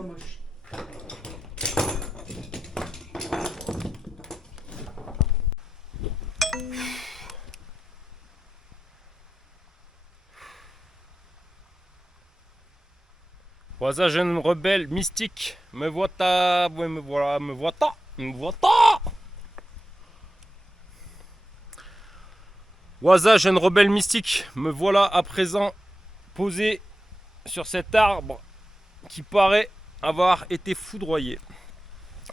pas moche. Voilà, jeune rebelle mystique, me voilà, me voilà, me voilà, me voilà. Waza, jeune rebelle mystique, me voilà à présent posé sur cet arbre qui paraît avoir été foudroyé,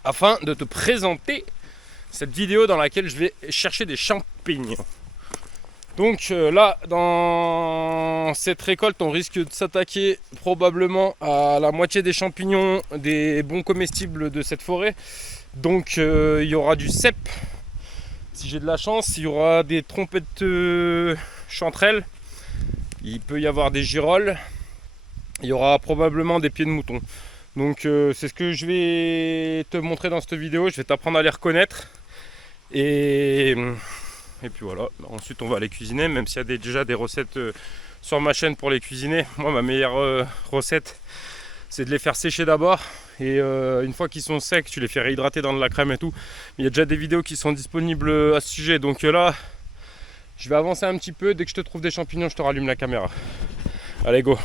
afin de te présenter cette vidéo dans laquelle je vais chercher des champignons. Donc là, dans cette récolte, on risque de s'attaquer probablement à la moitié des champignons, des bons comestibles de cette forêt. Donc il y aura du cèpe, si j'ai de la chance, il y aura des trompettes chanterelles, il peut y avoir des girolles, il y aura probablement des pieds de mouton. Donc c'est ce que je vais te montrer dans cette vidéo, je vais t'apprendre à les reconnaître. Et puis voilà, ensuite on va les cuisiner, même s'il y a déjà des recettes sur ma chaîne pour les cuisiner. Moi ma meilleure recette c'est de les faire sécher d'abord, et une fois qu'ils sont secs tu les fais réhydrater dans de la crème et tout. Mais il y a déjà des vidéos qui sont disponibles à ce sujet, donc là je vais avancer un petit peu. Dès que je te trouve des champignons je te rallume la caméra. Allez go.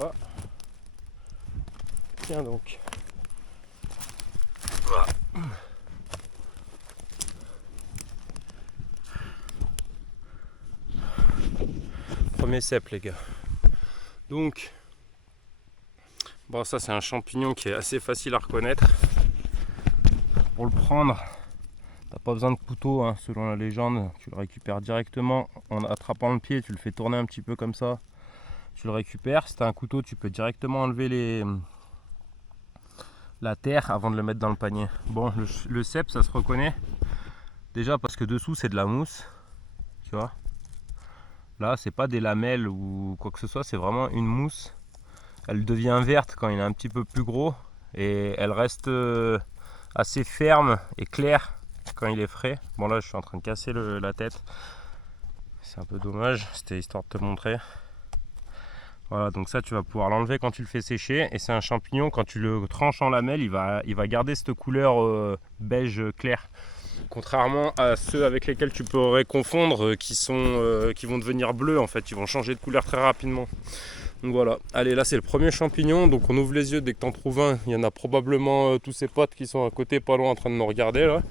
Ah. Tiens donc. Voilà. Premier cèpe les gars. Donc bon, ça c'est un champignon qui est assez facile à reconnaître. Pour le prendre, t'as pas besoin de couteau hein, selon la légende, tu le récupères directement en attrapant le pied, tu le fais tourner un petit peu comme ça. Tu le récupères, si tu as un couteau tu peux directement enlever la terre avant de le mettre dans le panier. Bon, le cèpe ça se reconnaît déjà parce que dessous c'est de la mousse, tu vois. Là c'est pas des lamelles ou quoi que ce soit, c'est vraiment une mousse. Elle devient verte quand il est un petit peu plus gros et elle reste assez ferme et claire quand il est frais. Bon là je suis en train de casser la tête, c'est un peu dommage, c'était histoire de te montrer. Voilà, donc ça tu vas pouvoir l'enlever quand tu le fais sécher, et c'est un champignon, quand tu le tranches en lamelles, il va garder cette couleur beige clair. Contrairement à ceux avec lesquels tu pourrais confondre, qui vont devenir bleus en fait, ils vont changer de couleur très rapidement. Donc voilà, allez, là c'est le premier champignon, donc on ouvre les yeux dès que t'en trouves un. Il y en a probablement tous ses potes qui sont à côté, pas loin, en train de nous regarder là.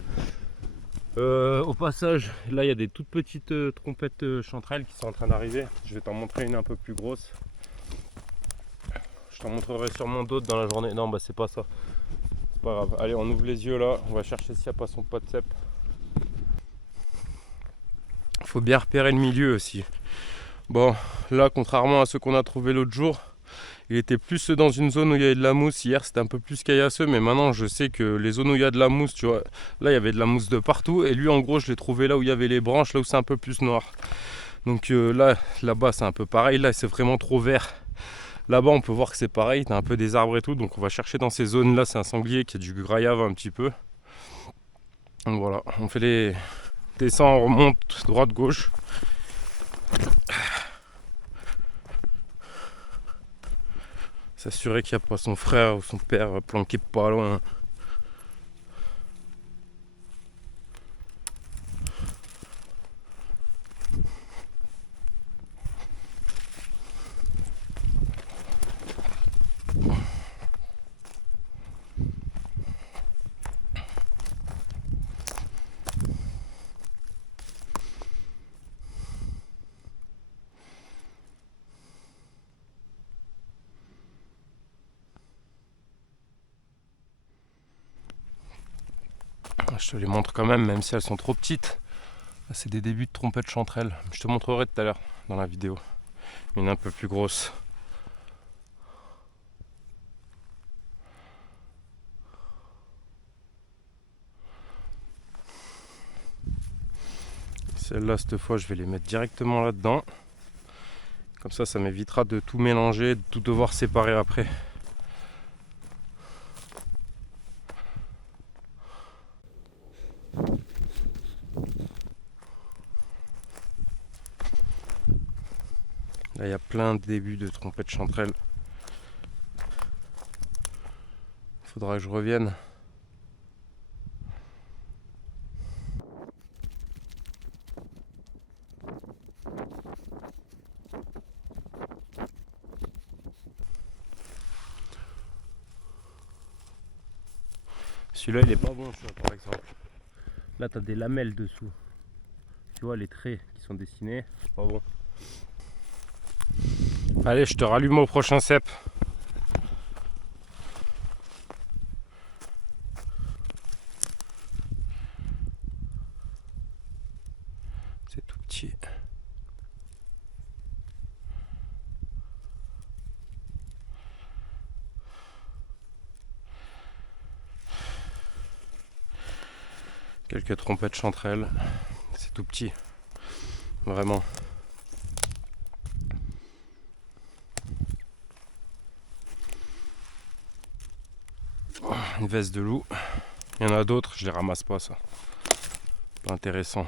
Au passage, là il y a des toutes petites trompettes chanterelles qui sont en train d'arriver. Je vais t'en montrer une un peu plus grosse. Je t'en montrerai sûrement d'autres dans la journée. Non, bah c'est pas ça. C'est pas grave. Allez, on ouvre les yeux là. On va chercher s'il n'y a pas son pote cep. Faut bien repérer le milieu aussi. Bon, là, contrairement à ceux qu'on a trouvé l'autre jour, il était plus dans une zone où il y avait de la mousse. Hier, c'était un peu plus caillasseux, mais maintenant, je sais que les zones où il y a de la mousse, tu vois, là, il y avait de la mousse de partout. Et lui, en gros, je l'ai trouvé là où il y avait les branches, là où c'est un peu plus noir. Donc là-bas, c'est un peu pareil. Là, c'est vraiment trop vert. Là-bas, on peut voir que c'est pareil. T'as un peu des arbres et tout. Donc, on va chercher dans ces zones-là. C'est un sanglier qui a du graillave un petit peu. Donc voilà, on fait les descend, on remonte droite, gauche. S'assurer qu'il n'y a pas son frère ou son père planqué pas loin. Je te les montre quand même si elles sont trop petites. C'est des débuts de trompettes chanterelles. Je te montrerai tout à l'heure dans la vidéo. Une un peu plus grosse. Celle-là, cette fois, je vais les mettre directement là-dedans. Comme ça m'évitera de tout mélanger, de tout devoir séparer après. Là, il y a plein de débuts de trompettes chanterelles. Faudra que je revienne. Celui-là, il est pas bon, tu vois, par exemple. Là, tu as des lamelles dessous. Tu vois, les traits qui sont dessinés, c'est pas bon. Allez, je te rallume au prochain cep. C'est tout petit. Quelques trompettes chanterelles. C'est tout petit. Vraiment. Une veste de loup. Il y en a d'autres, je les ramasse pas, ça. Pas intéressant.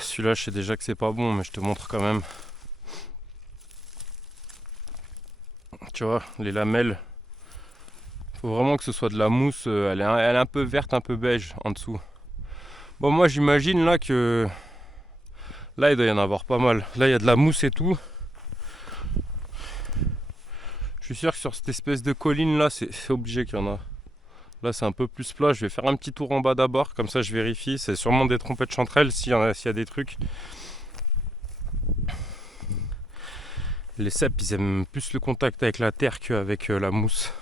Celui-là, je sais déjà que c'est pas bon, mais je te montre quand même. Tu vois, les lamelles. Faut vraiment que ce soit de la mousse. Elle est un peu verte, un peu beige en dessous. Bon, moi, j'imagine là que... Là, il doit y en avoir pas mal. Là, il y a de la mousse et tout. Je suis sûr que sur cette espèce de colline là, c'est obligé qu'il y en a. Là, c'est un peu plus plat. Je vais faire un petit tour en bas d'abord. Comme ça, je vérifie. C'est sûrement des trompettes chanterelles s'il y a des trucs. Les cèpes, ils aiment plus le contact avec la terre qu'avec la mousse.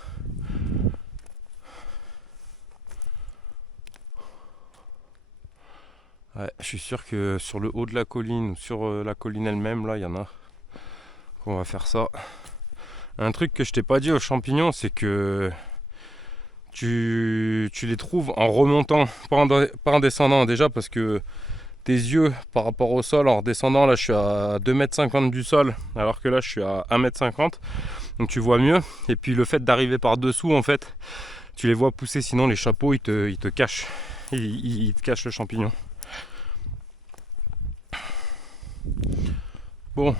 Ouais, je suis sûr que sur le haut de la colline ou sur la colline elle-même, là, il y en a. On va faire ça. Un truc que je t'ai pas dit aux champignons, c'est que tu les trouves en remontant, pas en descendant déjà, parce que tes yeux par rapport au sol, en redescendant, là je suis à 2,50 m du sol, alors que là je suis à 1,50 m, donc tu vois mieux. Et puis le fait d'arriver par dessous, en fait, tu les vois pousser, sinon les chapeaux ils te cachent, ils te cachent le champignon. Bon.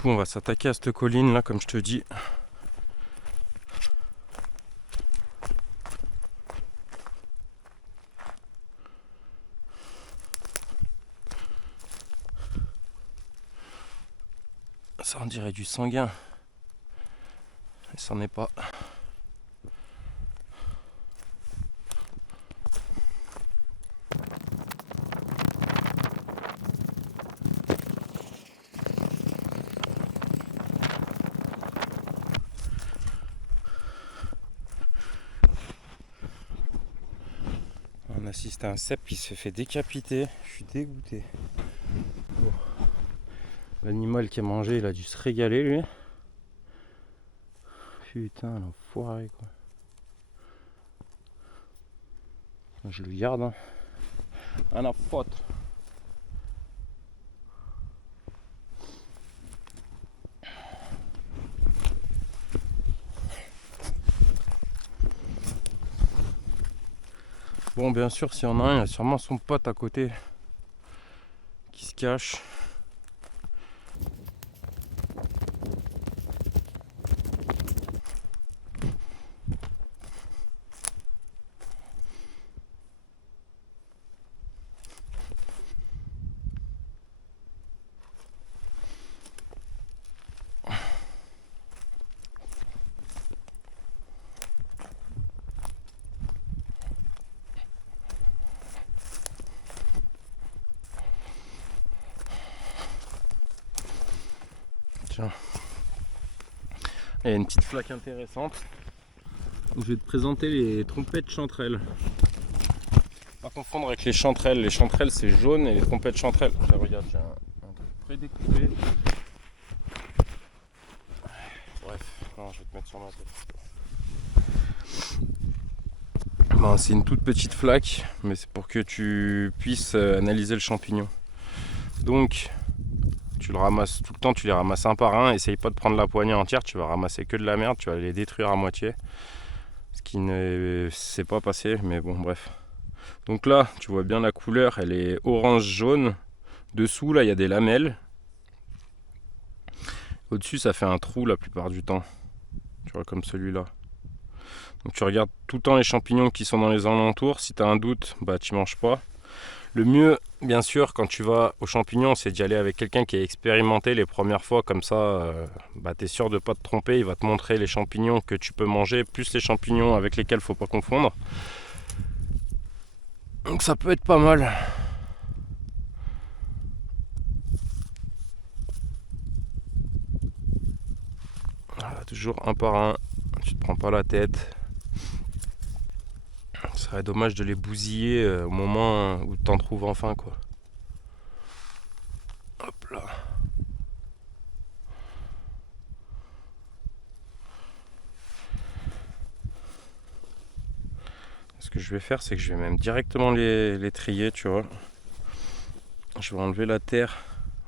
coup on va s'attaquer à cette colline là comme je te dis. Ça on dirait du sanguin. Mais ça n'en est pas. On assiste à un cep qui se fait décapiter. Je suis dégoûté. Bon. L'animal qui a mangé, il a dû se régaler lui. Putain, l'enfoiré quoi. Je le garde. Hein. À la faute. Bon, bien sûr, s'il y en a un, il y a sûrement son pote à côté qui se cache. Tiens. Il y a une petite flaque intéressante. Je vais te présenter les trompettes chanterelles. Pas confondre avec les chanterelles. Les chanterelles c'est jaune et les trompettes chanterelles. Là, regarde, j'ai un truc prédécoupé. Bref, non, je vais te mettre sur ma tête. Bon, c'est une toute petite flaque, mais c'est pour que tu puisses analyser le champignon. Donc, tu le ramasses tout le temps, tu les ramasses un par un. Essaye pas de prendre la poignée entière, tu vas ramasser que de la merde, tu vas les détruire à moitié. Ce qui ne s'est pas passé, mais bon, bref. Donc là, tu vois bien la couleur, elle est orange-jaune. Dessous, là, il y a des lamelles. Au-dessus, ça fait un trou la plupart du temps. Tu vois, comme celui-là. Donc tu regardes tout le temps les champignons qui sont dans les alentours. Si tu as un doute, bah tu manges pas. Le mieux, bien sûr, quand tu vas aux champignons, c'est d'y aller avec quelqu'un qui a expérimenté les premières fois. Comme ça, tu es sûr de ne pas te tromper. Il va te montrer les champignons que tu peux manger, plus les champignons avec lesquels il ne faut pas confondre. Donc ça peut être pas mal. Voilà, toujours un par un. Tu te prends pas la tête. Ce serait dommage de les bousiller au moment où tu en trouves enfin quoi. Hop là. Ce que je vais faire, c'est que je vais même directement les trier, tu vois. Je vais enlever la terre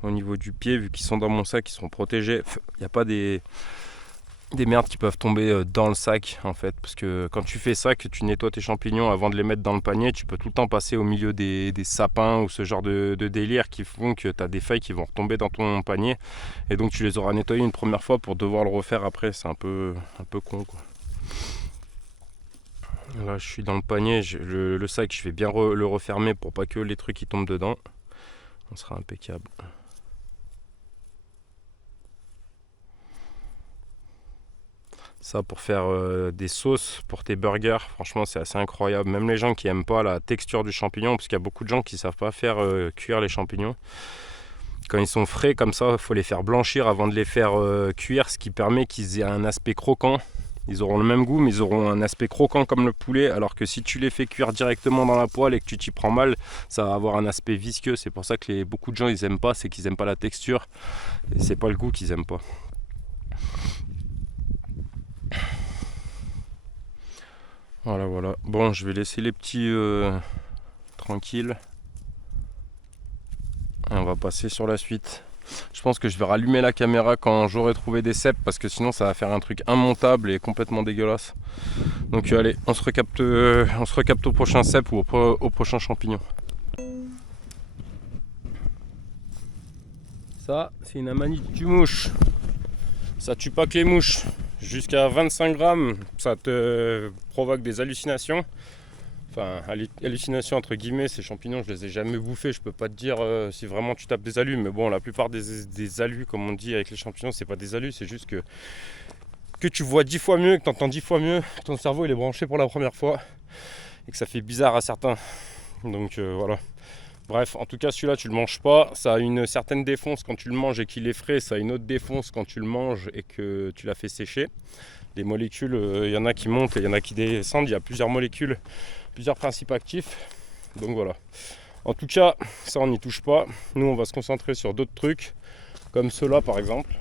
au niveau du pied, vu qu'ils sont dans mon sac, ils sont protégés. Il n'y a pas des merdes qui peuvent tomber dans le sac en fait, parce que quand tu fais ça, que tu nettoies tes champignons avant de les mettre dans le panier, tu peux tout le temps passer au milieu des sapins ou ce genre de délire qui font que tu as des feuilles qui vont retomber dans ton panier, et donc tu les auras nettoyés une première fois pour devoir le refaire après. C'est un peu con quoi. Là je suis dans le panier, le sac je vais bien le refermer pour pas que les trucs qui tombent dedans. On sera impeccable. Ça pour faire des sauces pour tes burgers, franchement c'est assez incroyable. Même les gens qui aiment pas la texture du champignon, parce qu'il y a beaucoup de gens qui savent pas faire cuire les champignons. Quand ils sont frais comme ça, il faut les faire blanchir avant de les faire cuire, ce qui permet qu'ils aient un aspect croquant. Ils auront le même goût, mais ils auront un aspect croquant comme le poulet, alors que si tu les fais cuire directement dans la poêle et que tu t'y prends mal, ça va avoir un aspect visqueux. C'est pour ça que beaucoup de gens ils aiment pas, c'est qu'ils aiment pas la texture, et c'est pas le goût qu'ils aiment pas. Voilà. Bon, je vais laisser les petits tranquilles. Et on va passer sur la suite. Je pense que je vais rallumer la caméra quand j'aurai trouvé des cèpes, parce que sinon ça va faire un truc immontable et complètement dégueulasse. Donc allez, on se recapte au prochain cèpe ou au prochain champignon. Ça, c'est une amanite du mouche. Ça tue pas que les mouches. Jusqu'à 25 grammes, ça te provoque des hallucinations. Enfin, hallucinations entre guillemets, ces champignons, je les ai jamais bouffés. Je peux pas te dire si vraiment tu tapes des alus. Mais bon, la plupart des alus, comme on dit avec les champignons, c'est pas des alus. C'est juste que tu vois 10 fois mieux, que tu entends 10 fois mieux, que ton cerveau il est branché pour la première fois. Et que ça fait bizarre à certains. Donc voilà. Bref, en tout cas, celui-là, tu le manges pas. Ça a une certaine défonce quand tu le manges et qu'il est frais. Ça a une autre défonce quand tu le manges et que tu l'as fait sécher. Les molécules, il y en a qui montent et il y en a qui descendent. Il y a plusieurs molécules, plusieurs principes actifs. Donc voilà. En tout cas, ça, on n'y touche pas. Nous, on va se concentrer sur d'autres trucs, comme ceux-là, par exemple.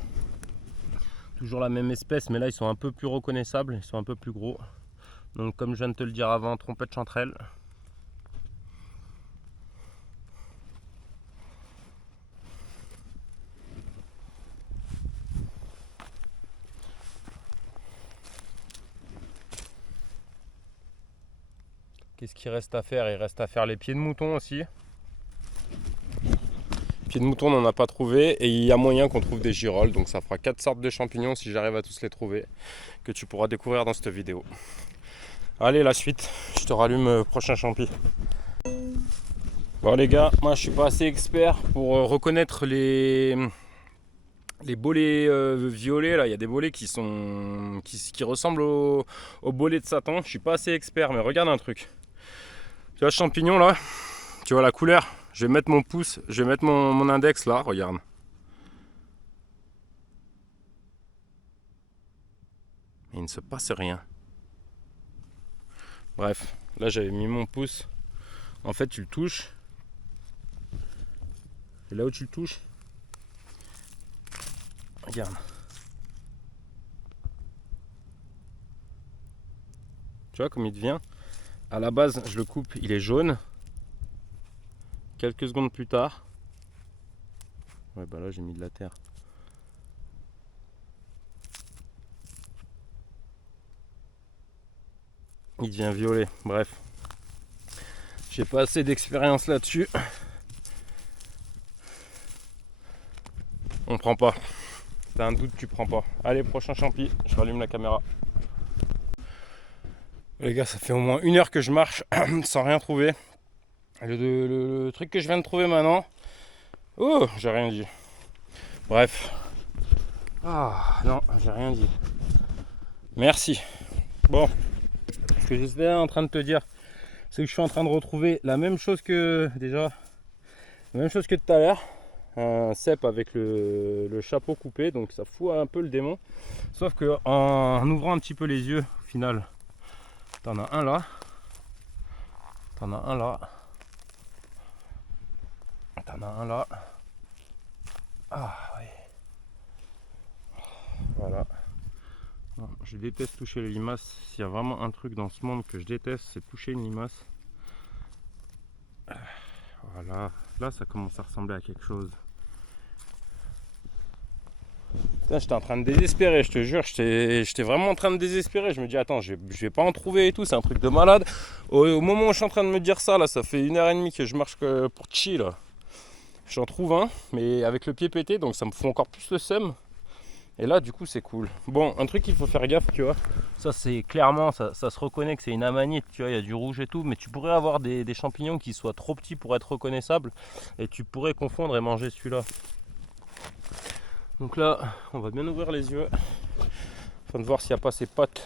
Toujours la même espèce, mais là, ils sont un peu plus reconnaissables. Ils sont un peu plus gros. Donc, comme je viens de te le dire avant, trompette chanterelle. Qu'est-ce qu'il reste à faire? Il reste à faire les pieds de mouton aussi. Pieds de mouton, on n'en a pas trouvé. Et il y a moyen qu'on trouve des girolles. Donc ça fera 4 sortes de champignons si j'arrive à tous les trouver. Que tu pourras découvrir dans cette vidéo. Allez, la suite. Je te rallume prochain champi. Bon les gars, moi je suis pas assez expert pour reconnaître les bolets violets. Là, il y a des bolets qui ressemblent aux bolets de Satan. Je suis pas assez expert, mais regarde un truc. Tu vois ce champignon là? Tu vois la couleur? Je vais mettre mon pouce, je vais mettre mon index là, regarde. Il ne se passe rien. Bref, là j'avais mis mon pouce. En fait, tu le touches. Et là où tu le touches, regarde. Tu vois comme il devient? À la base, je le coupe, il est jaune. Quelques secondes plus tard, ouais bah là j'ai mis de la terre. Il devient violet. Bref, j'ai pas assez d'expérience là-dessus. On prend pas. T'as un doute, tu prends pas. Allez, prochain champi, je rallume la caméra. Les gars, ça fait au moins 1 heure que je marche sans rien trouver. Le truc que je viens de trouver maintenant. Oh, j'ai rien dit. Bref. Ah non, j'ai rien dit. Merci. Bon, ce que j'étais en train de te dire, c'est que je suis en train de retrouver la même chose que déjà. La même chose que tout à l'heure. Un cep avec le chapeau coupé, donc ça fout un peu le démon. Sauf que en ouvrant un petit peu les yeux, au final, t'en as un là. T'en as un là. T'en as un là. Ah oui. Voilà. Non, je déteste toucher les limaces. S'il y a vraiment un truc dans ce monde que je déteste, c'est toucher une limace. Voilà. Là, ça commence à ressembler à quelque chose. Putain, j'étais en train de désespérer, je te jure. J'étais vraiment en train de désespérer. Je me dis, attends, je vais pas en trouver et tout. C'est un truc de malade. Au moment où je suis en train de me dire ça, là, ça fait 1h30 que je marche pour chill. J'en trouve un, mais avec le pied pété, donc ça me fout encore plus le seum. Et là, du coup, c'est cool. Bon, un truc qu'il faut faire gaffe, tu vois. Ça, c'est clairement, ça se reconnaît que c'est une amanite, tu vois. Il y a du rouge et tout, mais tu pourrais avoir des champignons qui soient trop petits pour être reconnaissables. Et tu pourrais confondre et manger celui-là. Donc là, on va bien ouvrir les yeux. Afin de voir s'il n'y a pas ces pattes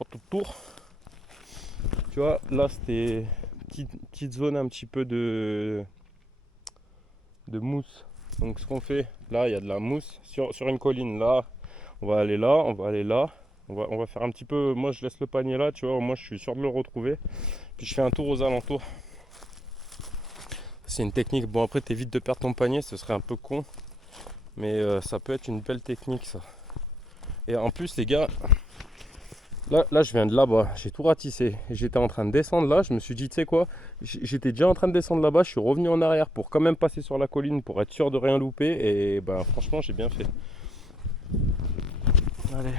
autour. Tu vois, là, c'était petite zone un petit peu de mousse. Donc ce qu'on fait, là il y a de la mousse sur une colline. Là, on va aller là, on va aller là. On va faire un petit peu, moi je laisse le panier là, tu vois, moi je suis sûr de le retrouver. Puis je fais un tour aux alentours. C'est une technique, bon après t'évites de perdre ton panier, ce serait un peu con. Mais ça peut être une belle technique ça. Et en plus les gars, là je viens de là-bas, j'ai tout ratissé. J'étais en train de descendre là, je me suis dit tu sais quoi, j'étais déjà en train de descendre là-bas, je suis revenu en arrière pour quand même passer sur la colline pour être sûr de rien louper. Et ben franchement j'ai bien fait. Allez.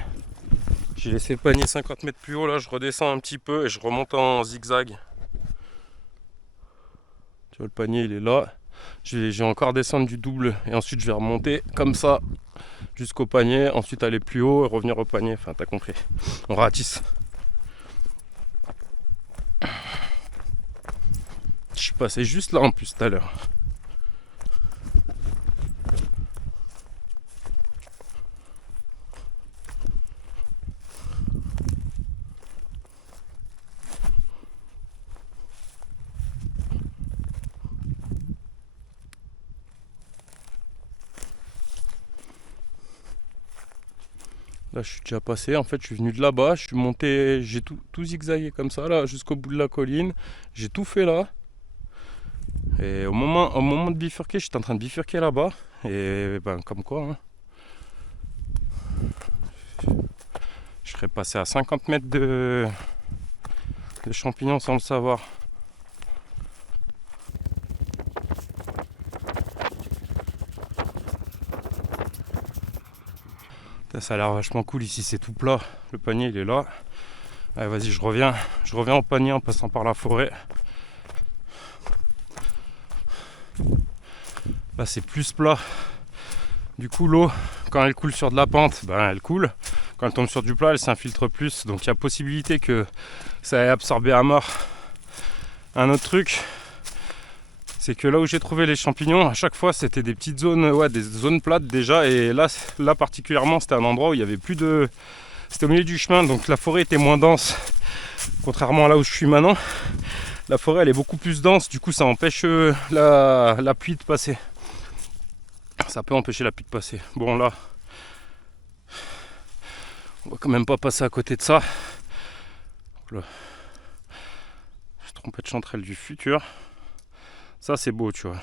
J'ai laissé le panier 50 mètres plus haut, là je redescends un petit peu et je remonte en zigzag. Tu vois le panier il est là. Je vais encore descendre du double et ensuite je vais remonter comme ça jusqu'au panier, ensuite aller plus haut et revenir au panier. Enfin, t'as compris. On ratisse. Je suis passé juste là en plus tout à l'heure. Là je suis déjà passé, en fait je suis venu de là-bas, je suis monté, j'ai tout zigzagué comme ça là jusqu'au bout de la colline, j'ai tout fait là. Et au moment de bifurquer, j'étais en train de bifurquer là-bas. Et ben comme quoi, hein, je serais passé à 50 mètres de champignons sans le savoir. Ça a l'air vachement cool ici, c'est tout plat. Le panier il est là. Allez vas-y, je reviens au panier en passant par la forêt. Là c'est plus plat. Du coup l'eau, quand elle coule sur de la pente, ben elle coule. Quand elle tombe sur du plat, elle s'infiltre plus. Donc il y a possibilité que ça ait absorbé à mort. Un autre truc, c'est que là où j'ai trouvé les champignons, à chaque fois c'était des petites zones, ouais, des zones plates déjà. Et là particulièrement, c'était un endroit où il y avait plus de... C'était au milieu du chemin, donc la forêt était moins dense. Contrairement à là où je suis maintenant, la forêt elle est beaucoup plus dense. Du coup ça empêche la pluie de passer. Ça peut empêcher la pluie de passer. Bon là, on va quand même pas passer à côté de ça. Là, trompette chanterelle du futur. Ça c'est beau, tu vois.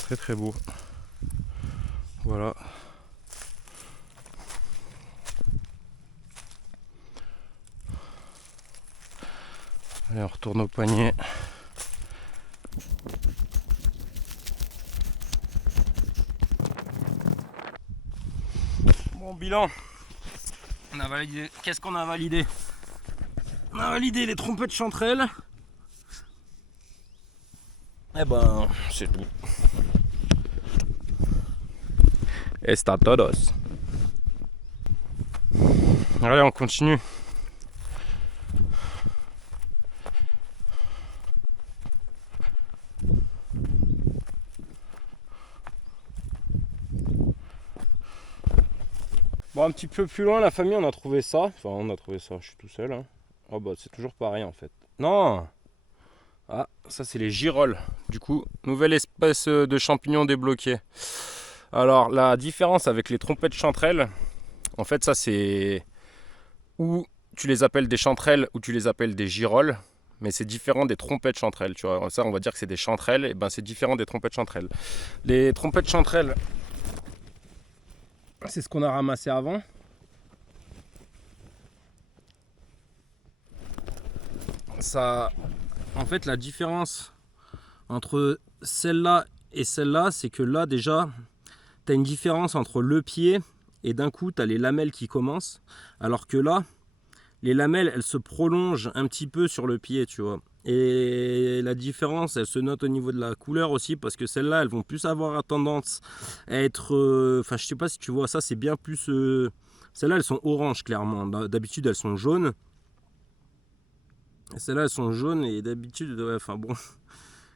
Très très beau. Voilà. Allez, on retourne au panier. Bon, bilan. On a validé. Qu'est-ce qu'on a validé? On a validé les trompettes chanterelles. Eh ben, c'est tout. Está todos. Allez, on continue. Bon, un petit peu plus loin, la famille, on a trouvé ça. Enfin, on a trouvé ça, je suis tout seul. Hein. Oh bah, c'est toujours pareil en fait. Non! Ah, ça c'est les girolles. Du coup, nouvelle espèce de champignon débloqué. Alors, la différence avec les trompettes chanterelles, en fait, ça c'est... Ou tu les appelles des chanterelles ou tu les appelles des girolles. Mais c'est différent des trompettes chanterelles, tu vois. Ça, on va dire que c'est des chanterelles, et ben c'est différent des trompettes chanterelles. Les trompettes chanterelles, c'est ce qu'on a ramassé avant. Ça, en fait, la différence entre celle-là et celle-là, c'est que là, déjà, tu as une différence entre le pied et d'un coup, tu as les lamelles qui commencent. Alors que là, les lamelles, elles se prolongent un petit peu sur le pied, tu vois. Et la différence, elle se note au niveau de la couleur aussi, parce que celles-là, elles vont plus avoir tendance à être... Enfin, je sais pas si tu vois ça, c'est bien plus... Celles-là, elles sont oranges, clairement. D'habitude, elles sont jaunes. Celles-là, elles sont jaunes et d'habitude... Ouais, enfin bon,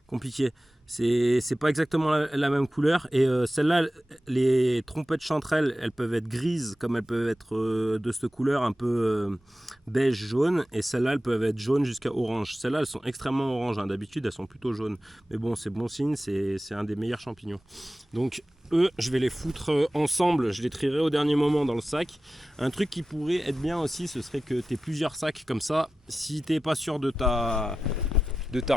compliqué. C'est pas exactement la même couleur. Et celles-là, les trompettes chanterelles, elles peuvent être grises comme elles peuvent être de cette couleur un peu beige jaune. Et celles-là, elles peuvent être jaunes jusqu'à orange. Celles-là, elles sont extrêmement oranges. Hein. D'habitude, elles sont plutôt jaunes. Mais bon, c'est bon signe, c'est un des meilleurs champignons. Donc eux, je vais les foutre ensemble. Je les trierai au dernier moment dans le sac. Un truc qui pourrait être bien aussi, ce serait que tu aies plusieurs sacs comme ça. Si tu n'es pas sûr de ta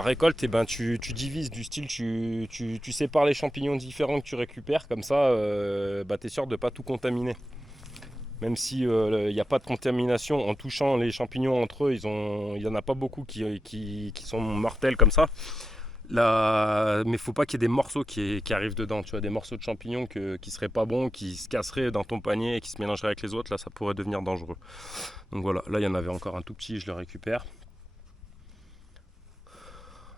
récolte, et ben tu divises, du style tu sépares les champignons différents que tu récupères, comme ça tu es sûr de ne pas tout contaminer. Même si il n'y a pas de contamination en touchant les champignons entre eux, il n'y en a pas beaucoup qui sont mortels comme ça. Mais faut pas qu'il y ait des morceaux qui arrivent dedans, tu vois, des morceaux de champignons qui seraient pas bons, qui se casseraient dans ton panier et qui se mélangeraient avec les autres, là ça pourrait devenir dangereux. Donc voilà, là il y en avait encore un tout petit, je le récupère.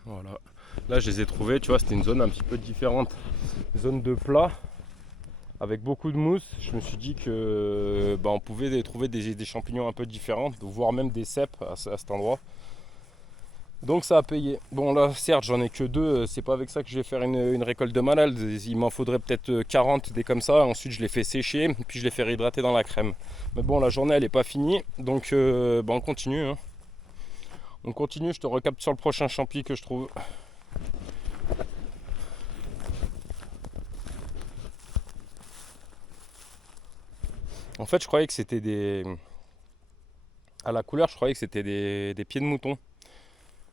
Voilà. Là je les ai trouvés, tu vois, c'était une zone un petit peu différente, zone de plat avec beaucoup de mousse. Je me suis dit que on pouvait trouver des champignons un peu différents, voire même des cèpes à cet endroit. Donc ça a payé. Bon là certes j'en ai que 2, c'est pas avec ça que je vais faire une récolte de malade. Il m'en faudrait peut-être 40 des comme ça. Ensuite je les fais sécher, puis je les fais réhydrater dans la crème. Mais bon la journée elle est pas finie, donc on continue. Hein. On continue, je te recapte sur le prochain champi que je trouve. En fait je croyais que c'était des... À la couleur je croyais que c'était des pieds de mouton.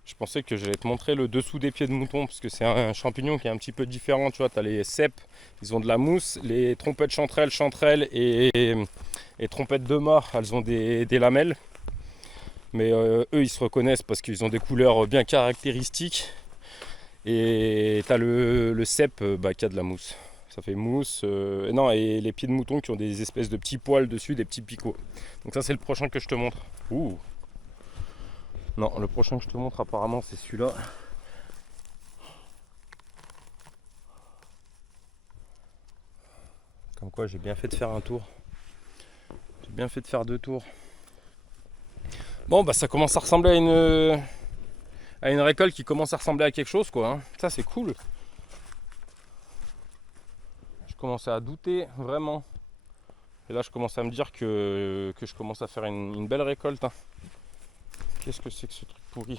Je pensais que j'allais te montrer le dessous des pieds de mouton parce que c'est un champignon qui est un petit peu différent. Tu vois, tu as les cèpes, ils ont de la mousse. Les trompettes chanterelles et trompettes de mort, elles ont des lamelles. Mais eux, ils se reconnaissent parce qu'ils ont des couleurs bien caractéristiques. Et tu as le cèpe qui a de la mousse. Ça fait mousse. Non, et les pieds de mouton qui ont des espèces de petits poils dessus, des petits picots. Donc ça, c'est le prochain que je te montre. Ouh. Non, le prochain que je te montre apparemment c'est celui-là. Comme quoi j'ai bien fait de faire un tour. J'ai bien fait de faire 2 tours. Bon ça commence à ressembler à une récolte qui commence à ressembler à quelque chose quoi. Hein. Ça c'est cool. Je commençais à douter vraiment. Et là je commence à me dire que je commence à faire une belle récolte. Hein. Qu'est-ce que c'est que ce truc pourri?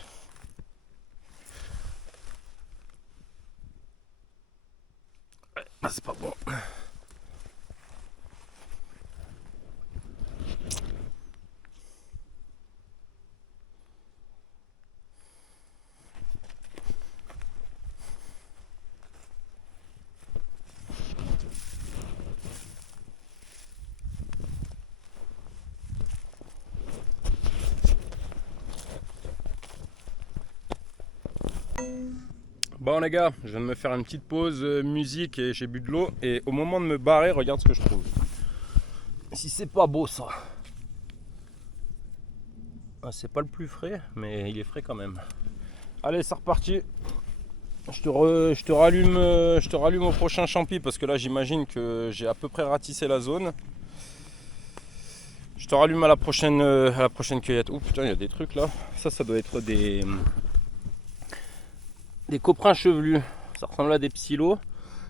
C'est pas bon. Bon les gars, je viens de me faire une petite pause musique et j'ai bu de l'eau. Et au moment de me barrer, regarde ce que je trouve. Si c'est pas beau ça. Ah, c'est pas le plus frais, mais il est frais quand même. Allez, c'est reparti. Je te rallume au prochain champi parce que là j'imagine que j'ai à peu près ratissé la zone. Je te rallume à la prochaine cueillette. Oh putain, il y a des trucs là. Ça doit être des coprins chevelus. Ça ressemble à des psyllos.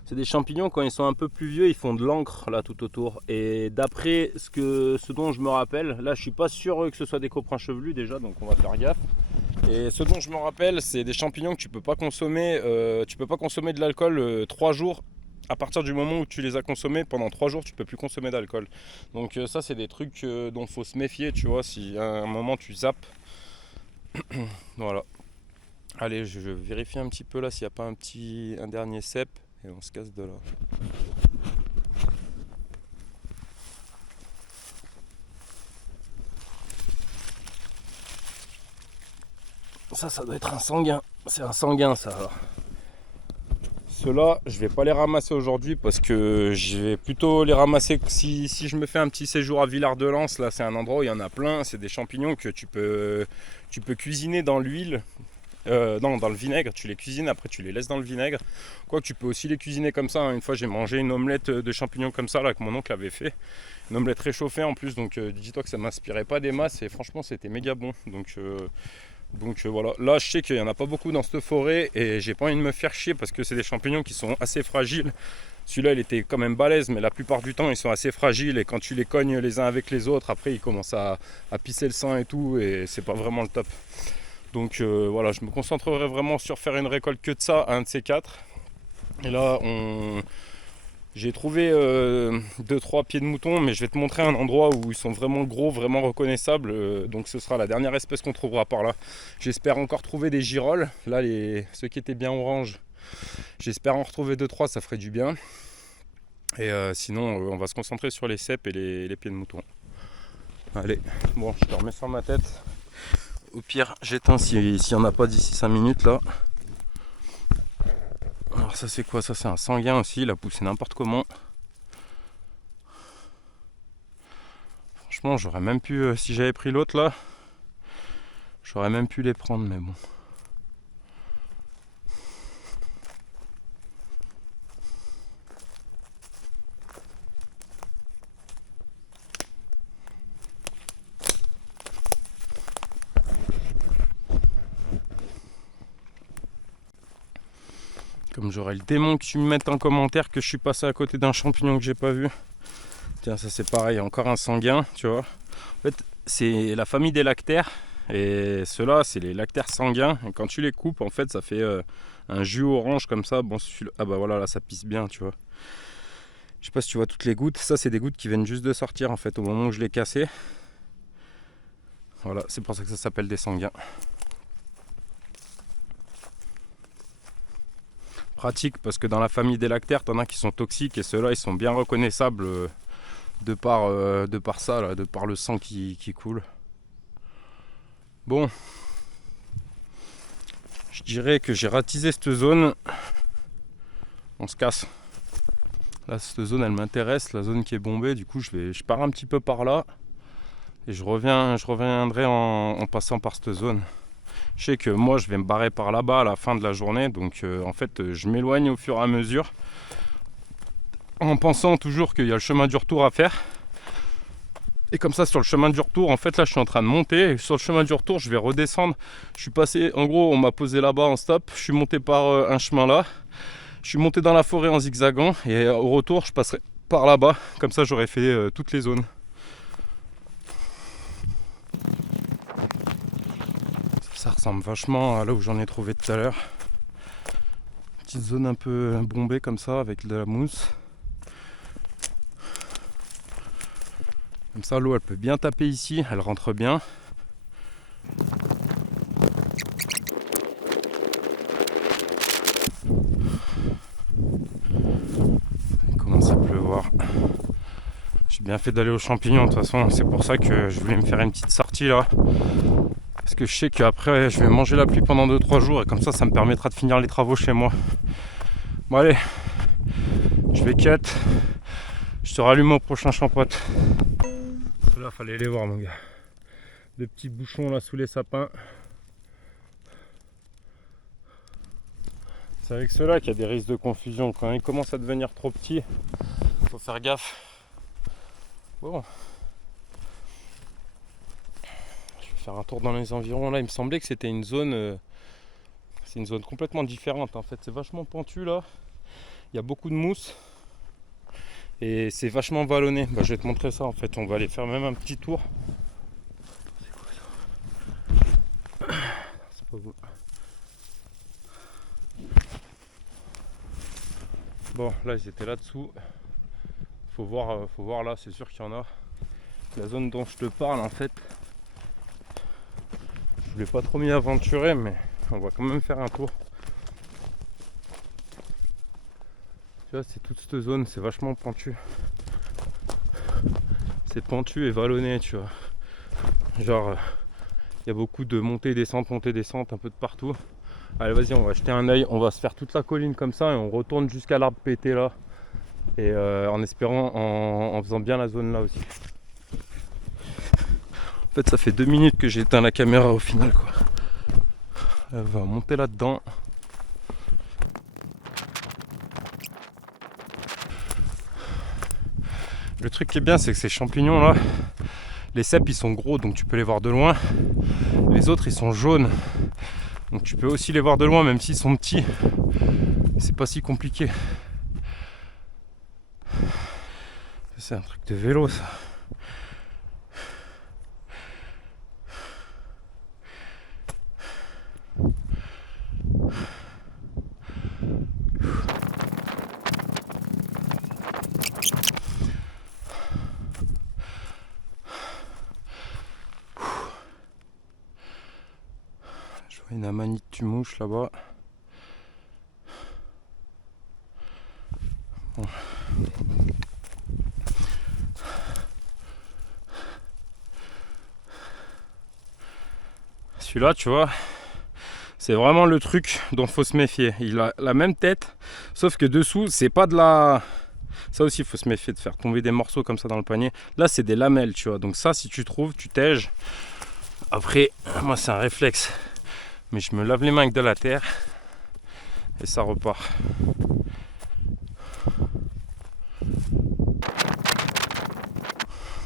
C'est des champignons, quand ils sont un peu plus vieux, ils font de l'encre là tout autour. Et d'après ce dont je me rappelle, là je suis pas sûr que ce soit des coprins chevelus déjà, donc on va faire gaffe. Et ce dont je me rappelle, c'est des champignons que tu peux pas consommer. Tu peux pas consommer de l'alcool 3 jours. À partir du moment où tu les as consommés, pendant 3 jours, tu peux plus consommer d'alcool. Donc ça, c'est des trucs dont il faut se méfier, tu vois, si à un moment tu zappes. Voilà. Allez, je vérifie un petit peu là s'il n'y a pas un dernier cep et on se casse de là. Ça doit être un sanguin. C'est un sanguin ça alors. Ceux-là, je vais pas les ramasser aujourd'hui parce que je vais plutôt les ramasser si je me fais un petit séjour à Villard-de-Lans. Là, c'est un endroit où il y en a plein. C'est des champignons que tu peux cuisiner dans l'huile. Non, dans le vinaigre, tu les cuisines, après tu les laisses dans le vinaigre. Quoique tu peux aussi les cuisiner comme ça. Une fois j'ai mangé une omelette de champignons comme ça là, que mon oncle avait fait. Une omelette réchauffée en plus, donc dis-toi que ça m'inspirait pas des masses et franchement c'était méga bon. Donc voilà, là je sais qu'il n'y en a pas beaucoup dans cette forêt et j'ai pas envie de me faire chier parce que c'est des champignons qui sont assez fragiles. Celui-là il était quand même balèze, mais la plupart du temps ils sont assez fragiles et quand tu les cognes les uns avec les autres, après ils commencent à pisser le sang et tout et c'est pas vraiment le top. Donc voilà, je me concentrerai vraiment sur faire une récolte que de ça, un de ces 4. Et là, j'ai trouvé 2-3 pieds de mouton, mais je vais te montrer un endroit où ils sont vraiment gros, vraiment reconnaissables. Donc ce sera la dernière espèce qu'on trouvera par là. J'espère encore trouver des girolles. Là, ceux qui étaient bien orange, j'espère en retrouver 2-3, ça ferait du bien. Et sinon, on va se concentrer sur les cèpes et les pieds de mouton. Allez, bon, je te remets sur ma tête. Au pire, j'éteins s'il n'y en a pas d'ici 5 minutes là. Alors ça c'est quoi? Ça c'est un sanguin aussi, il a poussé n'importe comment. Franchement j'aurais même pu, si j'avais pris l'autre là, j'aurais même pu les prendre, mais bon. Comme j'aurais le démon que tu me mettes en commentaire que je suis passé à côté d'un champignon que j'ai pas vu. Tiens, ça c'est pareil, encore un sanguin, tu vois. En fait, c'est la famille des lactaires. Et ceux-là, c'est les lactaires sanguins. Et quand tu les coupes, en fait, ça fait un jus orange comme ça. Bon, ah bah voilà, là ça pisse bien, tu vois. Je sais pas si tu vois toutes les gouttes. Ça, c'est des gouttes qui viennent juste de sortir, en fait, au moment où je l'ai cassé. Voilà, c'est pour ça que ça s'appelle des sanguins. Pratique parce que dans la famille des lactaires, t'en as qui sont toxiques et ceux-là ils sont bien reconnaissables de par ça, là, de par le sang qui coule. Bon, je dirais que j'ai ratisé cette zone. On se casse. Là, cette zone elle m'intéresse, la zone qui est bombée. Du coup, je pars un petit peu par là et je reviendrai en passant par cette zone. Je sais que moi je vais me barrer par là-bas à la fin de la journée, donc en fait je m'éloigne au fur et à mesure en pensant toujours qu'il y a le chemin du retour à faire. Et comme ça sur le chemin du retour, en fait là je suis en train de monter et sur le chemin du retour je vais redescendre. Je suis passé, en gros on m'a posé là-bas en stop, je suis monté par un chemin là, je suis monté dans la forêt en zigzagant et au retour je passerai par là-bas, comme ça j'aurai fait toutes les zones. Ça ressemble vachement à là où j'en ai trouvé tout à l'heure. Petite zone un peu bombée comme ça avec de la mousse. Comme ça l'eau elle peut bien taper ici, elle rentre bien. Il commence à pleuvoir. J'ai bien fait d'aller aux champignons de toute façon, c'est pour ça que je voulais me faire une petite sortie là. Parce que je sais qu'après je vais manger la pluie pendant 2-3 jours et comme ça me permettra de finir les travaux chez moi. Bon allez, je vais cut. Je te rallume au prochain champote. Ceux-là fallait les voir mon gars. Deux petits bouchons là sous les sapins. C'est avec ceux-là qu'il y a des risques de confusion. Quand ils commencent à devenir trop petits, faut faire gaffe. Bon. Faire un tour dans les environs là, il me semblait que c'était une zone c'est une zone complètement différente en fait, c'est vachement pentu là, il y a beaucoup de mousse et c'est vachement vallonné. Bah, je vais te montrer ça en fait, on va aller faire même un petit tour. C'est quoi ça? C'est pas beau. Bon là ils étaient là dessous, faut voir là, c'est sûr qu'il y en a. La zone dont je te parle en fait, je voulais pas trop m'y aventurer, mais on va quand même faire un tour. Tu vois, c'est toute cette zone, c'est vachement pentu. C'est pentu et vallonné, tu vois. Genre, il y a beaucoup de montées, descentes, un peu de partout. Allez, vas-y, on va jeter un oeil, on va se faire toute la colline comme ça et on retourne jusqu'à l'arbre pété là. Et en espérant, en faisant bien la zone là aussi. En fait, ça fait 2 minutes que j'ai éteint la caméra au final, quoi. Elle va monter là-dedans. Le truc qui est bien, c'est que ces champignons là, les cèpes ils sont gros donc tu peux les voir de loin. Les autres ils sont jaunes donc tu peux aussi les voir de loin même s'ils sont petits. C'est pas si compliqué. C'est un truc de vélo ça. Je vois une amanite tumouche là-bas. Bon. Celui-là, tu vois, C'est vraiment le truc dont faut se méfier. Il a la même tête, sauf que dessous, c'est pas de la... Ça aussi, il faut se méfier de faire tomber des morceaux comme ça dans le panier. Là, c'est des lamelles, tu vois. Donc ça, si tu trouves, tu tèges. Après, moi, c'est un réflexe. Mais je me lave les mains avec de la terre. Et ça repart.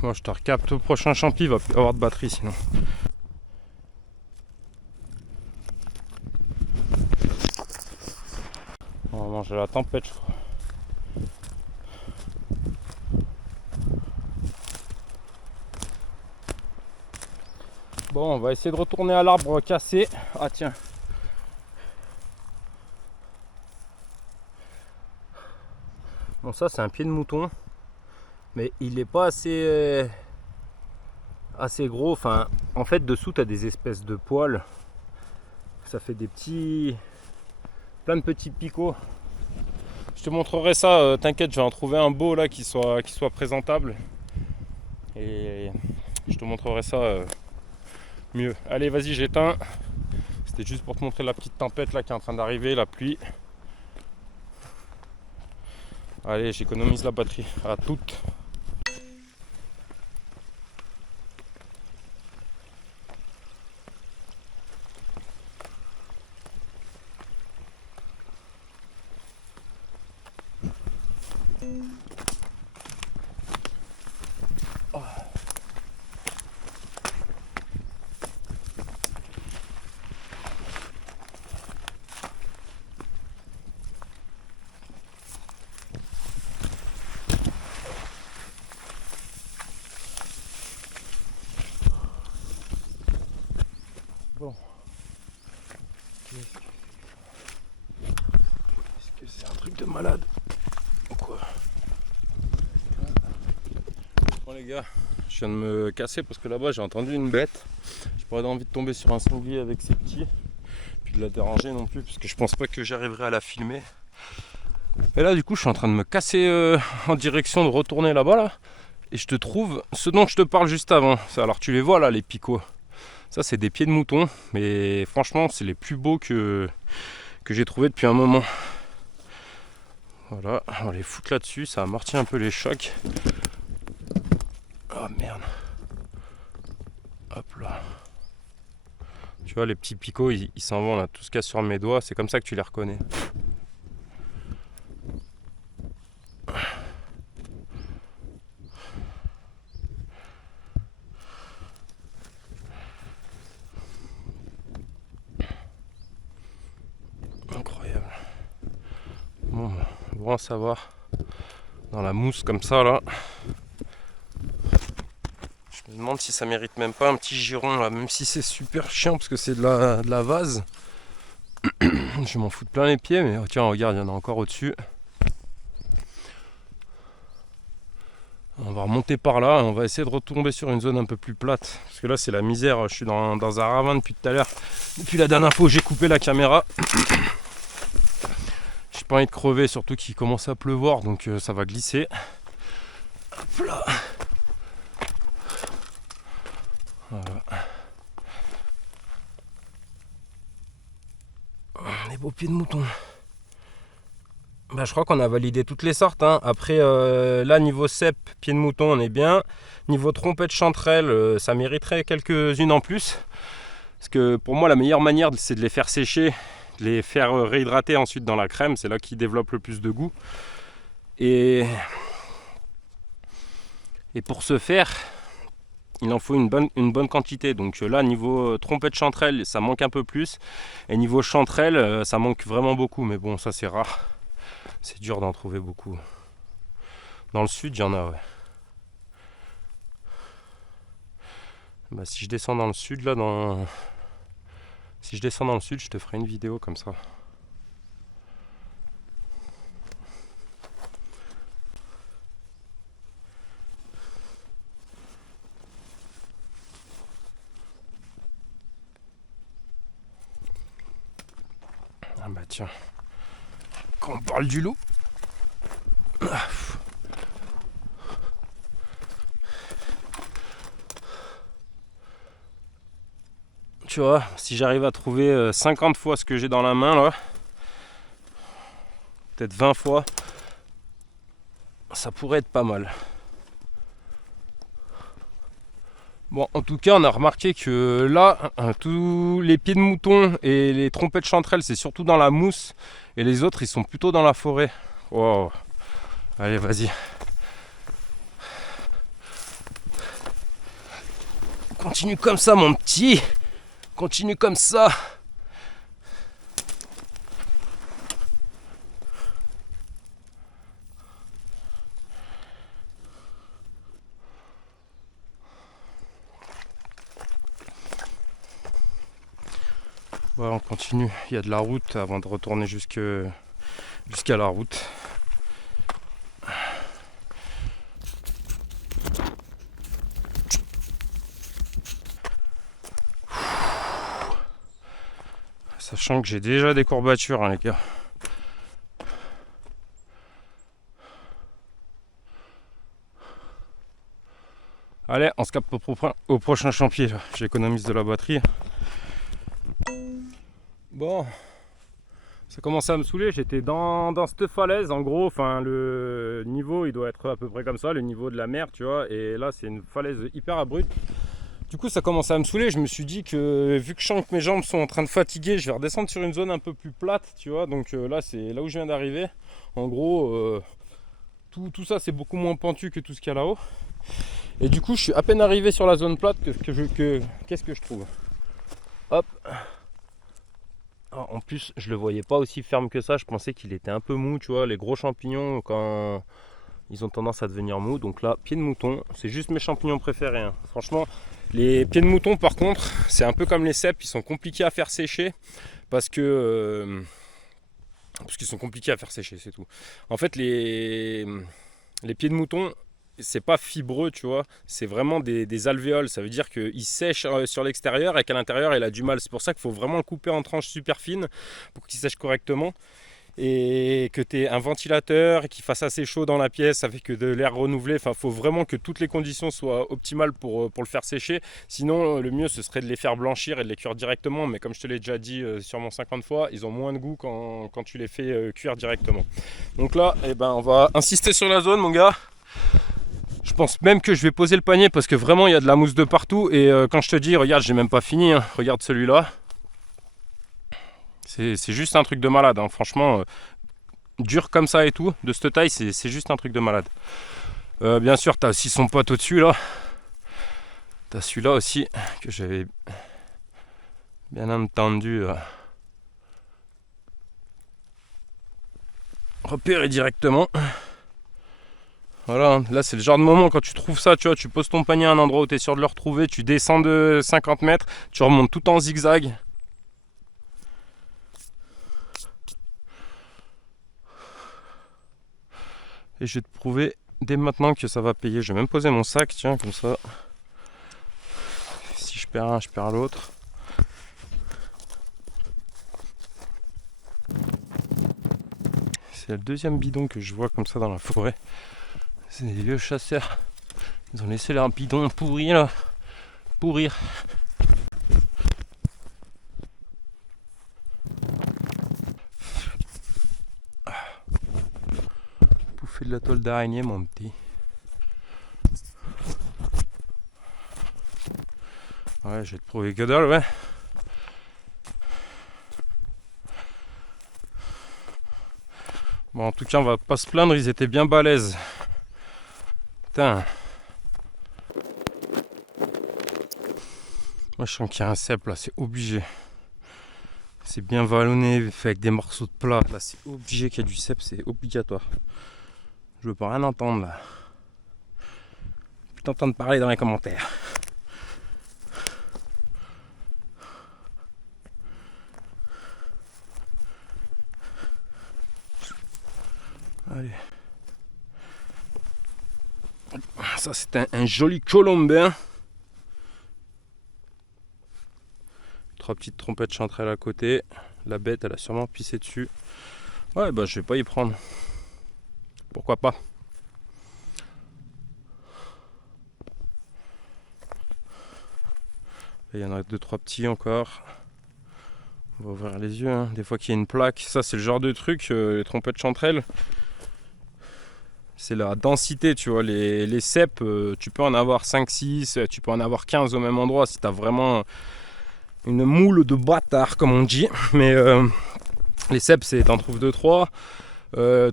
Moi, je te recapte au prochain champi. Il va plus avoir de batterie sinon. On va manger la tempête, je crois. Bon, on va essayer de retourner à l'arbre cassé. Ah tiens. Bon, ça c'est un pied de mouton. Mais il n'est pas assez gros. Enfin, en fait, dessous, tu as des espèces de poils. Ça fait des petits... plein de petits picots. Je te montrerai ça. T'inquiète, je vais en trouver un beau là qui soit présentable. Et je te montrerai ça mieux. Allez, vas-y, j'éteins. C'était juste pour te montrer la petite tempête là qui est en train d'arriver, la pluie. Allez, j'économise la batterie. À toutes. Bon. Est-ce que c'est un truc de malade ou quoi? Bon les gars, je viens de me casser parce que là-bas j'ai entendu une bête. J'ai pas envie de tomber sur un sanglier avec ses petits. Puis de la déranger non plus parce que je pense pas que j'arriverai à la filmer. Et là du coup je suis en train de me casser en direction de retourner là-bas là. Et je te trouve ce dont je te parle juste avant. Alors tu les vois là les picots. Ça c'est des pieds de mouton, mais franchement c'est les plus beaux que j'ai trouvé depuis un moment. Voilà, on va les foutre là-dessus, ça amortit un peu les chocs. Oh merde. Hop là. Tu vois les petits picots, ils s'en vont là, tout se casse sur mes doigts, c'est comme ça que tu les reconnais. Incroyable. Bon à savoir. Dans la mousse comme ça là. Je me demande si ça mérite même pas un petit giron là, même si c'est super chiant parce que c'est de la vase. Je m'en fous de plein les pieds, mais oh, tiens regarde, il y en a encore au-dessus. On va remonter par là, on va essayer de retomber sur une zone un peu plus plate. Parce que là c'est la misère, je suis dans un ravin depuis tout à l'heure. Depuis la dernière fois où j'ai coupé la caméra. J'ai pas envie de crever, surtout qu'il commence à pleuvoir, donc ça va glisser. Hop là. Voilà. Les beaux pieds de mouton. Bah, je crois qu'on a validé toutes les sortes. Hein. Après, là, niveau cep, pied de mouton, on est bien. Niveau trompette chanterelle, ça mériterait quelques-unes en plus. Parce que pour moi, la meilleure manière, c'est de les faire sécher, de les faire réhydrater ensuite dans la crème. C'est là qu'ils développent le plus de goût. Et pour ce faire, il en faut une bonne quantité. Donc là, niveau trompette chanterelle, ça manque un peu plus. Et niveau chanterelle, ça manque vraiment beaucoup. Mais bon, ça, c'est rare. C'est dur d'en trouver beaucoup. Dans le sud, il y en a, ouais. Bah, si je descends dans le sud, là, si je descends dans le sud, je te ferai une vidéo comme ça. Ah bah tiens, quand on parle du loup, tu vois, si j'arrive à trouver 50 fois ce que j'ai dans la main là, peut-être 20 fois, ça pourrait être pas mal. Bon, en tout cas, on a remarqué que là, tous les pieds de mouton et les trompettes chanterelles, c'est surtout dans la mousse, et les autres, ils sont plutôt dans la forêt. Wow. Allez, vas-y. Continue comme ça, mon petit. Continue comme ça. Voilà, on continue. Il y a de la route avant de retourner jusqu'à la route. Sachant que j'ai déjà des courbatures, hein, les gars. Allez, on se capte au prochain chantier. J'économise de la batterie. Bon, ça commençait à me saouler. J'étais dans cette falaise, en gros. Enfin, le niveau, il doit être à peu près comme ça, le niveau de la mer, tu vois. Et là, c'est une falaise hyper abrupte. Du coup, ça commençait à me saouler. Je me suis dit que vu que je sens que mes jambes sont en train de fatiguer, je vais redescendre sur une zone un peu plus plate, tu vois. Donc là, c'est là où je viens d'arriver. En gros, tout ça, c'est beaucoup moins pentu que tout ce qu'il y a là-haut. Et du coup, je suis à peine arrivé sur la zone plate qu'est-ce que je trouve? Hop. En plus, je le voyais pas aussi ferme que ça. Je pensais qu'il était un peu mou, tu vois. Les gros champignons, quand ils ont tendance à devenir mous. Donc là, pied de mouton, c'est juste mes champignons préférés, hein. Franchement, les pieds de mouton, par contre, c'est un peu comme les cèpes. Ils sont compliqués à faire sécher parce qu'ils sont compliqués à faire sécher, c'est tout. En fait, les pieds de mouton, c'est pas fibreux, tu vois, c'est vraiment des alvéoles. Ça veut dire qu'il sèche sur l'extérieur et qu'à l'intérieur il a du mal. C'est pour ça qu'il faut vraiment le couper en tranches super fines pour qu'il sèche correctement et que tu aies un ventilateur et qu'il fasse assez chaud dans la pièce avec de l'air renouvelé. Enfin, il faut vraiment que toutes les conditions soient optimales pour le faire sécher. Sinon, le mieux ce serait de les faire blanchir et de les cuire directement. Mais comme je te l'ai déjà dit sûrement 50 fois, ils ont moins de goût quand tu les fais cuire directement. Donc là, eh ben, on va insister sur la zone, mon gars. Je pense même que je vais poser le panier parce que vraiment il y a de la mousse de partout. Et quand je te dis, regarde, j'ai même pas fini, hein. Regarde celui-là. C'est juste un truc de malade, hein. Franchement, dur comme ça et tout, de cette taille, c'est juste un truc de malade. Bien sûr, tu as aussi son pote au-dessus là. Tu as celui-là aussi que j'avais bien entendu repérer directement. Voilà, là c'est le genre de moment quand tu trouves ça, tu vois, tu poses ton panier à un endroit où tu es sûr de le retrouver, tu descends de 50 mètres, tu remontes tout en zigzag. Et je vais te prouver dès maintenant que ça va payer. Je vais même poser mon sac, tiens, comme ça. Si je perds un, je perds l'autre. C'est le deuxième bidon que je vois comme ça dans la forêt. C'est des vieux chasseurs. Ils ont laissé leur bidon pourri là. Pourrir. Bouffer de la toile d'araignée, mon petit. Ouais, je vais te prouver que dalle, ouais. Bon, en tout cas, on va pas se plaindre, ils étaient bien balèzes. Putain. Moi, je sens qu'il y a un cèpe là, c'est obligé. C'est bien vallonné, fait avec des morceaux de plat. Là, c'est obligé qu'il y ait du cèpe, c'est obligatoire. Je veux pas rien entendre là. Je t'entends parler dans les commentaires. Allez. Ça, c'est un joli colombin. 3 petites trompettes chanterelles à côté. La bête, elle a sûrement pissé dessus. Ouais, bah je vais pas y prendre. Pourquoi pas? Là, il y en a 2-3 petits encore. On va ouvrir les yeux, hein. Des fois qu'il y a une plaque, ça c'est le genre de truc, les trompettes chanterelles, c'est la densité, tu vois, les cèpes, tu peux en avoir 5-6, tu peux en avoir 15 au même endroit si tu as vraiment une moule de bâtard comme on dit, mais les cèpes t'en trouves 2-3.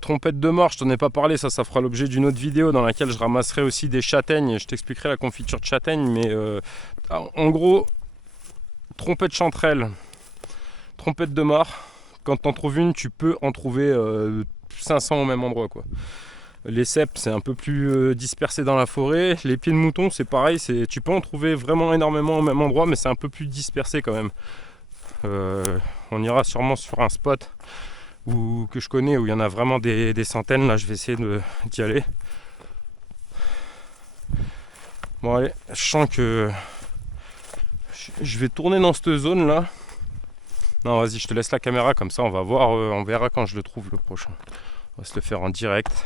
Trompette de mort, je t'en ai pas parlé, ça fera l'objet d'une autre vidéo dans laquelle je ramasserai aussi des châtaignes, je t'expliquerai la confiture de châtaigne, mais en gros, trompette chanterelle, trompette de mort, quand t'en trouves une, tu peux en trouver 500 au même endroit, quoi. Les cèpes, c'est un peu plus dispersé dans la forêt. Les pieds de mouton, c'est pareil, tu peux en trouver vraiment énormément au même endroit, mais c'est un peu plus dispersé quand même. On ira sûrement sur un spot que je connais, où il y en a vraiment des centaines. Là, je vais essayer d'y aller. Bon, allez, je sens que je vais tourner dans cette zone là. Non, vas-y, je te laisse la caméra, comme ça on va voir, on verra quand je le trouve le prochain. On va se le faire en direct.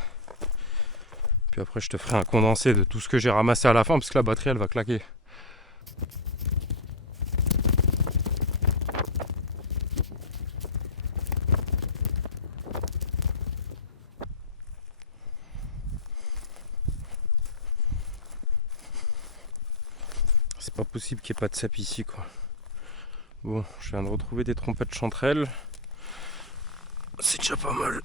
Puis après, je te ferai un condensé de tout ce que j'ai ramassé à la fin, parce que la batterie elle va claquer. C'est pas possible qu'il n'y ait pas de cèpe ici, quoi. Bon, je viens de retrouver des trompettes chanterelles. C'est déjà pas mal.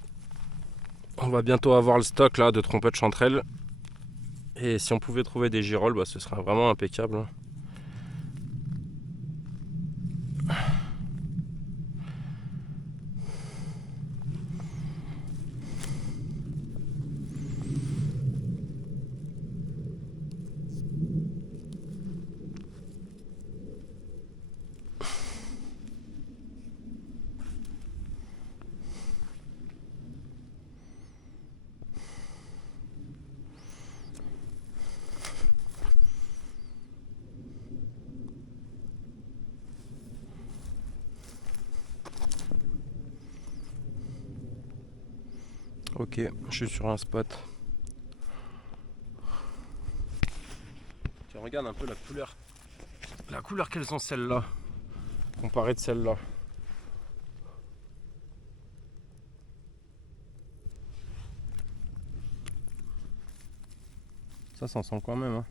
On va bientôt avoir le stock là de trompettes chanterelles. Et si on pouvait trouver des girolles, bah, ce serait vraiment impeccable. Ok, je suis sur un spot. Tiens, regarde un peu la couleur. La couleur qu'elles ont celles-là, comparée de celles-là. Ça sent quand même, hein.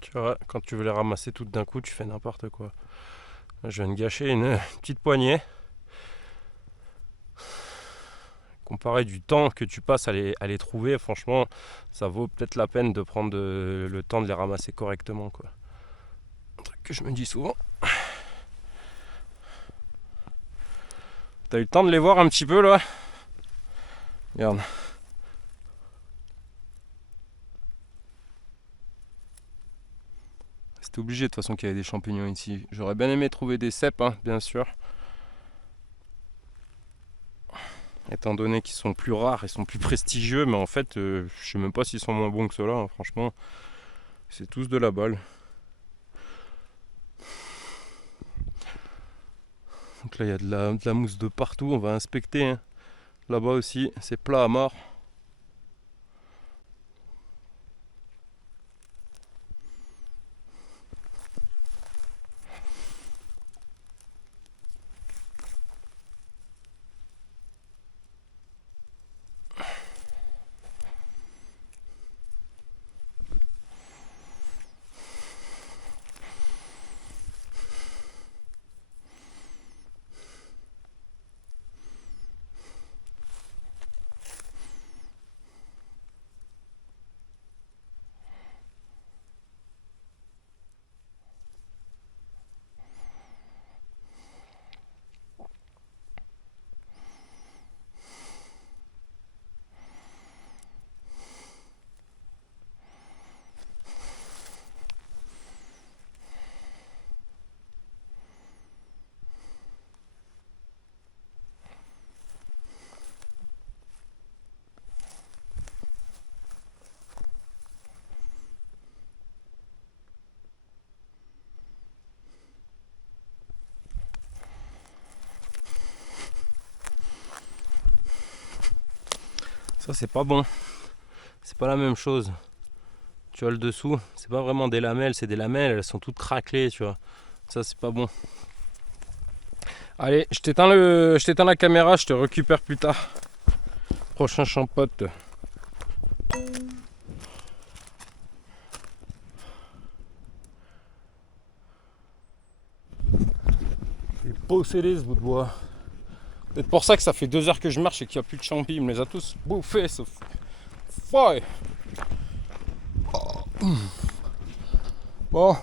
Tu vois, quand tu veux les ramasser toutes d'un coup, tu fais n'importe quoi. Là, je viens de gâcher une petite poignée. Comparé du temps que tu passes à les trouver, franchement, ça vaut peut-être la peine de prendre le temps de les ramasser correctement, quoi. Un truc que je me dis souvent. T'as eu le temps de les voir un petit peu là? Regarde. C'était obligé de toute façon qu'il y avait des champignons ici. J'aurais bien aimé trouver des cèpes, hein, bien sûr. Étant donné qu'ils sont plus rares et sont plus prestigieux, mais en fait, je sais même pas s'ils sont moins bons que ceux-là, hein, franchement. C'est tous de la balle. Donc là, il y a de la mousse de partout. On va inspecter, hein. Là-bas aussi, c'est plat à mort. Ça c'est pas bon. C'est pas la même chose. Tu vois le dessous, c'est pas vraiment des lamelles, c'est des lamelles, elles sont toutes craquelées, tu vois. Ça c'est pas bon. Allez, je t'éteins la caméra, je te récupère plus tard. Prochain champote. Il est possédé ce bout de bois. C'est pour ça que ça fait 2 heures que je marche et qu'il n'y a plus de champignons. Il me les a tous bouffés, ce foie. Bon,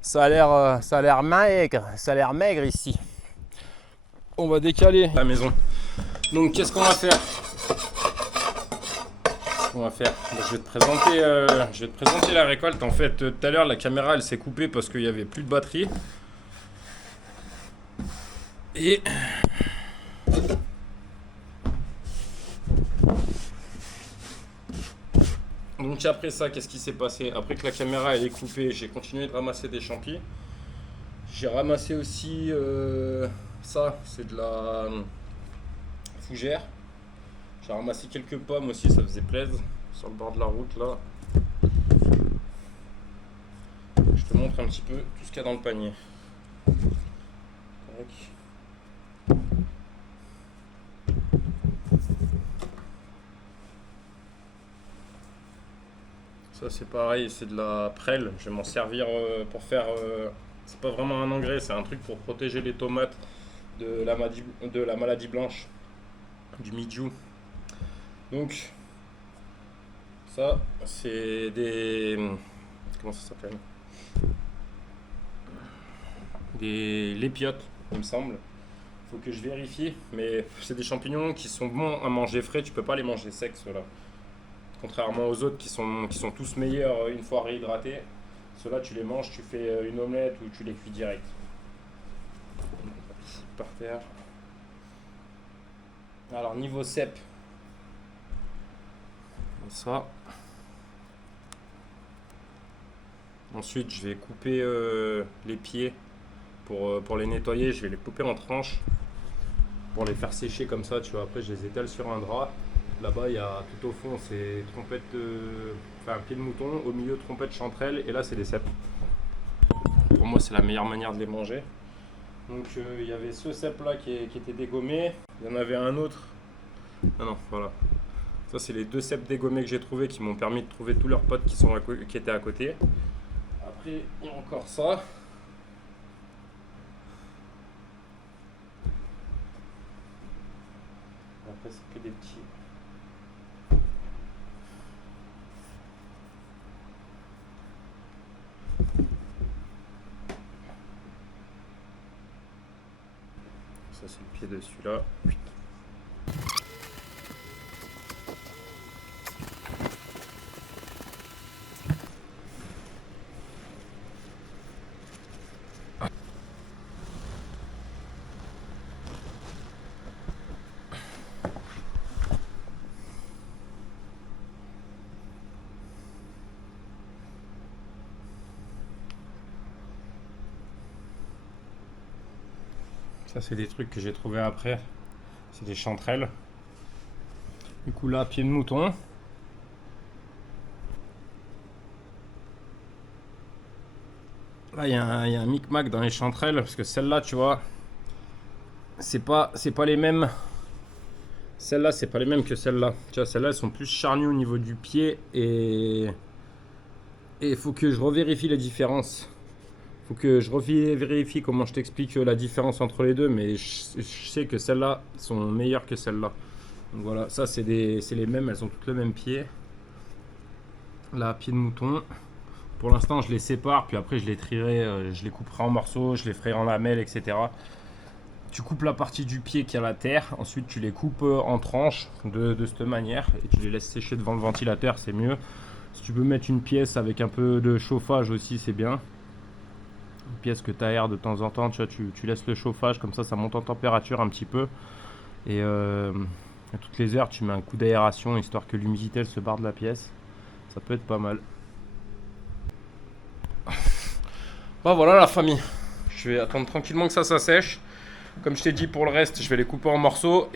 ça a l'air maigre ici. On va décaler la maison. Donc qu'est-ce qu'on va faire? Je vais te présenter la récolte. En fait, tout à l'heure la caméra elle s'est coupée parce qu'il n'y avait plus de batterie. Et donc après ça, qu'est-ce qui s'est passé? Après que la caméra elle est coupée, j'ai continué de ramasser des champis. J'ai ramassé aussi ça, c'est de la fougère. J'ai ramassé quelques pommes aussi, ça faisait plaisir, sur le bord de la route là. Je te montre un petit peu tout ce qu'il y a dans le panier. Tac. Ça c'est pareil, c'est de la prêle. Je vais m'en servir pour faire... c'est pas vraiment un engrais, c'est un truc pour protéger les tomates de la maladie blanche, du mildiou. Donc ça c'est des... Comment ça s'appelle? Des lépiotes, il me semble. Faut que je vérifie, mais c'est des champignons qui sont bons à manger frais, tu peux pas les manger secs ceux-là. Contrairement aux autres qui sont tous meilleurs une fois réhydratés. Ceux-là tu les manges, tu fais une omelette ou tu les cuis direct. Par terre. Alors niveau cep. Ça. Ensuite je vais couper les pieds pour les nettoyer. Je vais les couper en tranches pour les faire sécher comme ça, tu vois. Après je les étale sur un drap. Là-bas il y a tout au fond c'est trompette, pied de mouton, au milieu trompette chanterelle et là c'est des cèpes. Pour moi c'est la meilleure manière de les manger. Donc il y avait ce cèpe là qui était dégommé, il y en avait un autre. Ah non, voilà. Ça c'est les 2 cèpes dégommés que j'ai trouvé qui m'ont permis de trouver tous leurs potes qui étaient à côté. Après il y a encore ça. Après c'est que des petits. Ça c'est le pied de celui-là. Ça c'est des trucs que j'ai trouvé après. C'est des chanterelles. Du coup là, pied de mouton. Là il y a un micmac dans les chanterelles parce que celle-là tu vois, c'est pas les mêmes. Celle-là c'est pas les mêmes que celle-là. Tu vois, celles-là elles sont plus charnues au niveau du pied et il faut que je revérifie les différences. Faut que je revérifie comment je t'explique la différence entre les deux, mais je sais que celles-là sont meilleures que celles-là. Donc voilà, ça c'est les mêmes, elles ont toutes le même pied. Là, pied de mouton. Pour l'instant, je les sépare, puis après je les trierai, je les couperai en morceaux, je les ferai en lamelles, etc. Tu coupes la partie du pied qui a la terre, ensuite tu les coupes en tranches de cette manière et tu les laisses sécher devant le ventilateur, c'est mieux. Si tu peux mettre une pièce avec un peu de chauffage aussi, c'est bien. Une pièce que tu aères de temps en temps, tu vois, tu laisses le chauffage, comme ça monte en température un petit peu. Et à toutes les heures, tu mets un coup d'aération histoire que l'humidité elle se barre de la pièce. Ça peut être pas mal. Bah voilà la famille. Je vais attendre tranquillement que ça sèche. Comme je t'ai dit pour le reste, je vais les couper en morceaux.